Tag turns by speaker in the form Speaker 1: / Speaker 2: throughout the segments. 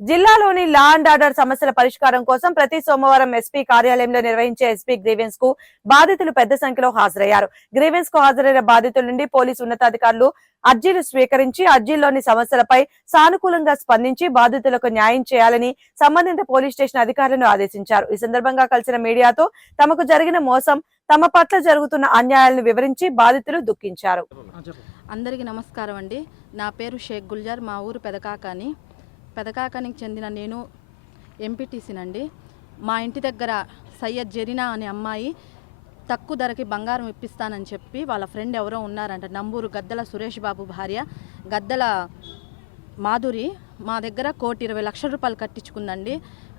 Speaker 1: Law and order సమస్యల పరిష్కారం కోసం ప్రతి సోమవారం ఎస్పీ కార్యాలయంలో నిర్వహించే ఎస్పీ గ్రీవెన్స్కు బాధితులు పెద్ద సంఖ్యలో హాజరయ్యారు. గ్రీవెన్స్కు హాజరైన బాధితుల నుండి పోలీసు ఉన్నతాధికారులు అర్జీలు స్వీకరించి అర్జీల్లోని సమస్యలపై సానుకూలంగా స్పందించి బాధితులకు న్యాయం చేయాలని సంబంధిత పోలీస్ స్టేషన్ అధికారులను ఆదేశించారు. ఈ సందర్భంగా కలిసిన మీడియాతో తమకు జరిగిన మోసం తమ పట్ల జరుగుతున్న అన్యాయాలను వివరించి బాధితులు దుఃఖించారు.
Speaker 2: అందరికీ నమస్కారం అండి. నా పేరు షేక్ గుల్జార్ మా ఊరు పెదకాకాని. పెదకాకానికి చెందిన నేను ఎంపీటీసీనండి. మా ఇంటి దగ్గర సయ్యద్ జరీనా అనే అమ్మాయి తక్కువ ధరకి బంగారం ఇప్పిస్తానని చెప్పి వాళ్ళ ఫ్రెండ్ ఎవరో ఉన్నారంట. నంబూరు గద్దల సురేష్ బాబు భార్య. గద్దల మాధురి మా దగ్గర కోటి ఇరవై లక్షల రూపాయలు కట్టించుకుందండి.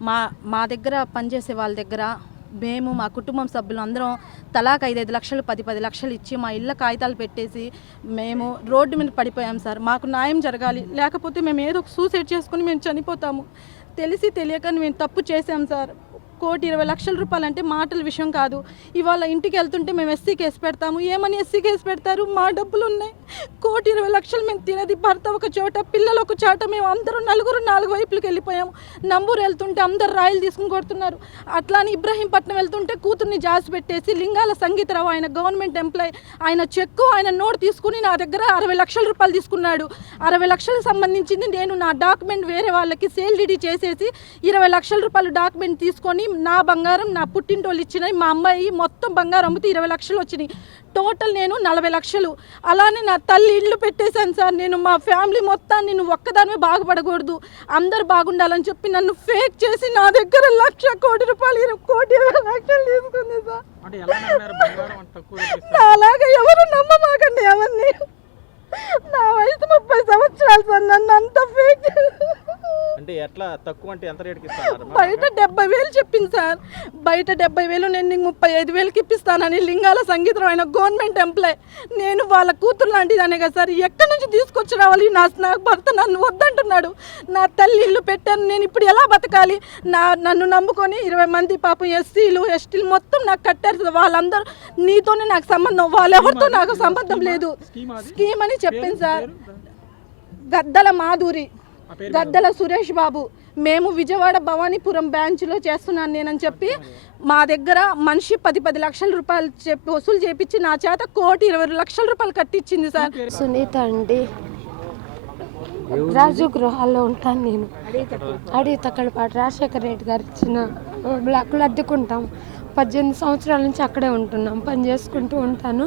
Speaker 2: మా మా దగ్గర పనిచేసే వాళ్ళ దగ్గర మేము మా కుటుంబం సభ్యులు అందరం తలాక్ ఐదైదు లక్షలు పది పది లక్షలు ఇచ్చి మా ఇళ్ళ కాగితాలు పెట్టేసి మేము రోడ్డు మీద పడిపోయాం సార్. మాకు న్యాయం జరగాలి. లేకపోతే మేము ఏదో ఒక సూసైడ్ చేసుకుని మేము చనిపోతాము. తెలిసి తెలియక మేము తప్పు చేసాం సార్. కోటి ఇరవై లక్షల రూపాయలు అంటే మాటల విషయం కాదు. ఇవాళ ఇంటికి వెళ్తుంటే మేము ఎస్సీ కేసు పెడతాము. ఏమని ఎస్సీ కేసు పెడతారు? మా డబ్బులు ఉన్నాయి కోటి ఇరవై లక్షలు మేము తినది భర్త ఒక చోట పిల్లలు ఒక చోట మేము అందరూ నలుగురు నాలుగు వైపులకు వెళ్ళిపోయాము. నంబూరు వెళ్తుంటే అందరు రాయలు తీసుకుని కొడుతున్నారు. అట్లానే ఇబ్రహీంపట్నం వెళ్తుంటే కూతుర్ని జాసి పెట్టేసి లింగాల సంగీతరావు ఆయన గవర్నమెంట్ ఎంప్లాయ్ ఆయన చెక్కు ఆయన నోట్ తీసుకుని నా దగ్గర అరవై లక్షల రూపాయలు తీసుకున్నాడు. అరవై లక్షలకు సంబంధించింది నేను నా డాక్యుమెంట్ వేరే వాళ్ళకి సేల్ డీడీ చేసేసి ఇరవై లక్షల రూపాయలు డాక్యుమెంట్ తీసుకొని నా బంగారం నా పుట్టింటోళ్ళు ఇచ్చినాయి మా అమ్మాయి మొత్తం బంగారం అమ్మితే ఇరవై లక్షలు వచ్చినాయి. టోటల్ నేను నలభై లక్షలు. అలానే నా తల్లి ఇల్లు పెట్టేశాను సార్. నేను మా ఫ్యామిలీ మొత్తాన్ని నేను ఒక్కదానిమే బాగుపడకూడదు. అందరు బాగుండాలని చెప్పి నన్ను ఫేక్ చేసి నా దగ్గర లక్ష కోటి రూపాయలు ఇరవై కోటి ఇరవై లక్షలు తీసుకుంది సార్. అలాగా ఎవరు నమ్మమాకండి ఎవరిని? నా వయసు ముప్పై సంవత్సరాలు సార్. నన్ను అంత ఫేక్
Speaker 3: అంటే ఎట్లా తక్కువ అంటే ఎంత రేటుకి
Speaker 2: బయట డెబ్బై వేలు చెప్పింది సార్. బయట డెబ్బై వేలు నేను నీకు ముప్పై ఐదు వేలకి ఇప్పిస్తానని లింగాల సంగీతం ఆయన గవర్నమెంట్ ఎంప్లాయ్. నేను వాళ్ళ కూతురు లాంటిదనే కదా సార్. ఎక్కడి నుంచి తీసుకొచ్చి రావాలి నా నా భర్త నన్ను వద్దంటున్నాడు. నా తల్లి ఇల్లు పెట్టాను. నేను ఇప్పుడు ఎలా బతకాలి? నా నన్ను నమ్ముకొని ఇరవై మంది పాపం ఎస్సీలు ఎస్టీలు మొత్తం నాకు కట్టారు వాళ్ళందరూ నీతోనే నాకు సంబంధం. వాళ్ళెవరితో నాకు సంబంధం లేదు. స్కీమ్ అని చెప్పింది సార్. గద్దల మాధురి. గద్దల సురేష్ బాబు. మేము విజయవాడ భవానీపురం బ్రాంచ్లో చేస్తున్నాను నేనని చెప్పి మా దగ్గర మనిషి పది పది లక్షల రూపాయలు చెప్పి వసూలు చేపించి నా చేత కోటి ఇరవై లక్షల రూపాయలు కట్టించింది సార్.
Speaker 4: సునీత అండి. రాజు గృహాల్లో ఉంటాను నేను. అడిగి తక్కడపాటు రాజశేఖర రెడ్డి గారు ఇచ్చిన బ్లాక్లో అద్దెకుంటాం. పద్దెనిమిది సంవత్సరాల నుంచి అక్కడే ఉంటున్నాం. పని చేసుకుంటూ ఉంటాను.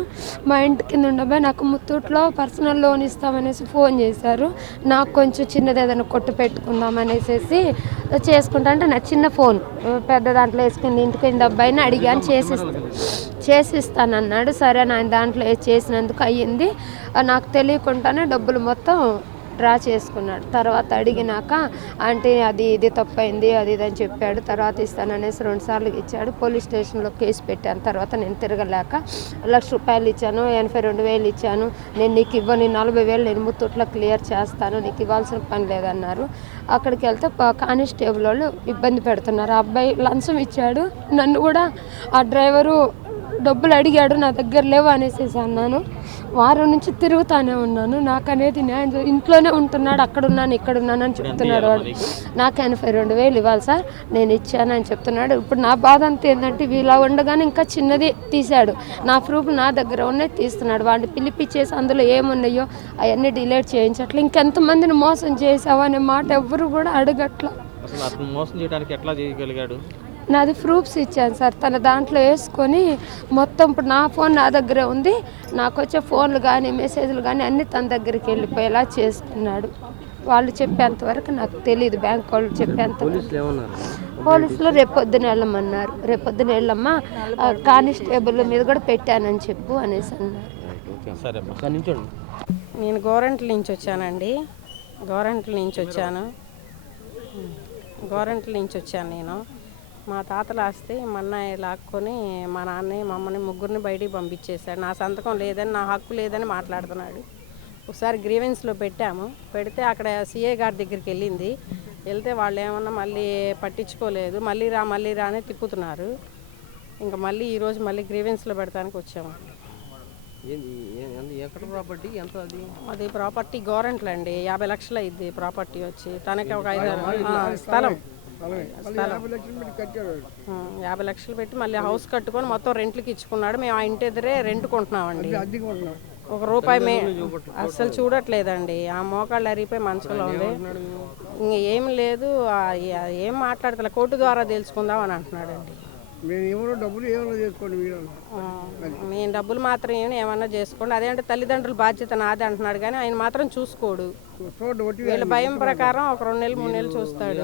Speaker 4: మా ఇంటి కింద ఉండబోయి నాకు ముత్తూట్లో పర్సనల్ లోన్ ఇస్తామనేసి ఫోన్ చేశారు. నాకు కొంచెం చిన్నది ఏదైనా కొట్టు పెట్టుకుందాం అనేసి చేసుకుంటా అంటే నా చిన్న ఫోన్. పెద్ద దాంట్లో వేసుకుంది ఇంటికి కింద అబ్బాయిని అడిగాను చేసిస్తా చేసిస్తానన్నాడు. సరే నా దాంట్లో చేసినందుకు అయ్యింది. నాకు తెలియకుండానే డబ్బులు మొత్తం డ్రా చేసుకున్నాడు. తర్వాత అడిగినాక అంటే అది ఇది తప్పైంది అది ఇది అని చెప్పాడు. తర్వాత ఇస్తాననేసి రెండుసార్లు ఇచ్చాడు. పోలీస్ స్టేషన్లో కేసు పెట్టాను. తర్వాత నేను తిరగలేక లక్ష రూపాయలు ఇచ్చాను ఎనభై రెండు వేలు ఇచ్చాను. నేను నీకు ఇవ్వని నలభై వేలు నేను ముత్తూట్లో క్లియర్ చేస్తాను నీకు ఇవ్వాల్సిన పని లేదన్నారు. అక్కడికి వెళ్తే కానిస్టేబుల్ వాళ్ళు ఇబ్బంది పెడుతున్నారు. ఆ అబ్బాయి లంచం ఇచ్చాడు. నన్ను కూడా ఆ డ్రైవరు డబ్బులు అడిగాడు నా దగ్గర లేవు అనేసి అన్నాను. వారం నుంచి తిరుగుతానే ఉన్నాను. నాకు అనేది న్యాయం ఇంట్లోనే ఉంటున్నాడు అక్కడ ఉన్నాను ఇక్కడ ఉన్నాను అని చెప్తున్నాడు వాడు. నాకు ఎనభై రెండు వేలు ఇవ్వాలి సార్ నేను ఇచ్చాను అని చెప్తున్నాడు. ఇప్పుడు నా బాధ అంతా ఏంటంటే వీళ్ళ ఉండగానే ఇంకా చిన్నది తీశాడు. నా ప్రూఫ్ నా దగ్గర ఉన్నాయి తీస్తున్నాడు. వాడిని పిలిపించేసి అందులో ఏమున్నాయో అవన్నీ డిలీట్ చేయించట్లే. ఇంకెంతమందిని మోసం చేసావు అనే మాట ఎవ్వరు కూడా అడగట్లా.
Speaker 3: అసలు అతను మోసం చేయడానికి ఎట్లా చేయగలిగాడు?
Speaker 4: నాది ప్రూఫ్స్ ఇచ్చాను సార్. తన దాంట్లో వేసుకొని మొత్తం ఇప్పుడు నా ఫోన్ నా దగ్గరే ఉంది. నాకు వచ్చే ఫోన్లు కానీ మెసేజ్లు కానీ అన్నీ తన దగ్గరికి వెళ్ళిపోయేలా చేసుకున్నాడు వాళ్ళు చెప్పేంత వరకు నాకు తెలియదు బ్యాంక్ వాళ్ళు చెప్పేంత పోలీసులు రేపు పొద్దున వెళ్ళమన్నారు. రేపు పొద్దున వెళ్ళమ్మా కానిస్టేబుల్ మీద కూడా పెట్టానని చెప్పు అనేసి అన్నారు.
Speaker 3: సరే అమ్మా
Speaker 5: నేను గోరంట్ల నుంచి వచ్చానండి. గోరంట్ల నుంచి వచ్చాను. గోరంట్ల నుంచి వచ్చాను నేను. మా తాతల ఆస్తి మా అన్నయ్య లాక్కొని మా నాన్న మమ్మల్ని ముగ్గురిని బయటికి పంపించేశాడు. నా సంతకం లేదని నా హక్కు లేదని మాట్లాడుతున్నాడు. ఒకసారి గ్రీవెన్స్లో పెట్టాము. పెడితే అక్కడ సిఏ గారి దగ్గరికి వెళ్ళింది. వెళ్తే వాళ్ళు ఏమన్నా మళ్ళీ పట్టించుకోలేదు. మళ్ళీ రా మళ్ళీ రా అని తిప్పుతున్నారు ఇంకా మళ్ళీ ఈరోజు మళ్ళీ గ్రీవెన్స్లో పెడతానికి వచ్చాము.
Speaker 6: ఎక్కడ ప్రాపర్టీ? ఎంత అది?
Speaker 5: అది ప్రాపర్టీ గవర్నమెంట్ అండి యాభై లక్షలు అయింది ప్రాపర్టీ వచ్చి. తనకి ఒక ఐదు స్థలం. యాభై లక్షలు పెట్టి మళ్ళీ హౌస్ కట్టుకొని మొత్తం రెంట్లకి ఇచ్చుకున్నాడు. మేము ఆ ఇంటి ఎదురే రెంట్ కొంటున్నామండి. ఒక రూపాయి మే అస్సలు చూడట్లేదండి. ఆ మోకాళ్ళు అరిగిపోయి మంచంలో ఉంది. ఇంక ఏం లేదు. ఏం మాట్లాడతలే. కోర్టు ద్వారా తెలుసుకుందాం అని అంటున్నాడండి.
Speaker 6: మేము డబ్బులు ఏమో చేసుకోండి మీరు
Speaker 5: ఆ, మేము డబ్బులు మాత్రం ఏమి ఏమన్నా చేసుకోండి. అదేంటే తల్లిదండ్రుల బాధ్యత నాది అంటున్నాడు కానీ ఆయన మాత్రం చూసుకోడు. వీళ్ళ భయం ప్రకారం ఒక రెండు నెలలు మూడు నెలలు చూస్తాడు.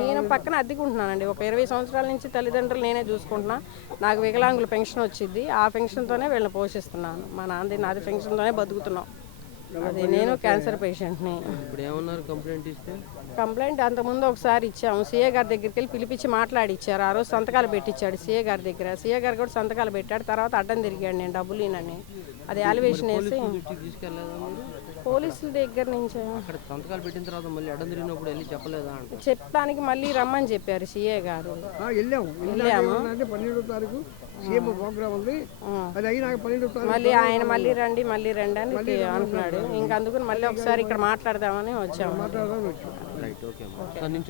Speaker 5: నేను పక్కన అద్దెకుంటున్నానండి. ఒక ఇరవై సంవత్సరాల నుంచి తల్లిదండ్రులు నేనే చూసుకుంటున్నా. నాకు వికలాంగుల పెన్షన్ వచ్చింది ఆ పెన్షన్తోనే వీళ్ళని పోషిస్తున్నాను. మా నాన్నది నాది పెన్షన్తోనే బతుకుతున్నాం. అది నేను క్యాన్సర్ పేషెంట్ని
Speaker 7: ఇప్పుడు ఏమన్నారు కంప్లైంట్ ఇస్తే?
Speaker 5: కంప్లైంట్ అంతకుముందు ఒకసారి ఇచ్చాము. సీఏ గారి దగ్గరికి వెళ్ళి పిలిపించి మాట్లాడి ఇచ్చారు ఆ రోజు సంతకాలు పెట్టించాడు సీఏ గారి దగ్గర. సీఏ గారు కూడా సంతకాలు పెట్టాడు. తర్వాత అడ్డం తిరిగాడు నేను డబ్బులు ఈనని అది అలివేషన్ వేసి పోలీసుల దగ్గర నుంచి.
Speaker 7: అక్కడ సంతకాలు పెట్టిన తర్వాత మళ్ళీ అడ్డం తిరిగినప్పుడు వెళ్ళి చెప్పలేదా అంట?
Speaker 5: చెప్పడానికి మళ్ళీ రమ్మని చెప్పారు సీఏ గారు.
Speaker 6: ఆ, వెళ్ళాము. పన్నెండో తారీఖు సీఎం ప్రోగ్రామ్ ఉంది. అది అయినాక పన్నెండో తారీఖు
Speaker 5: మళ్ళీ ఆయన మళ్ళీ రండి మళ్ళీ రండి అని అంటున్నాడు. ఇంక అందుకని మళ్ళీ ఒకసారి ఇక్కడ మాట్లాడదామని వచ్చాము.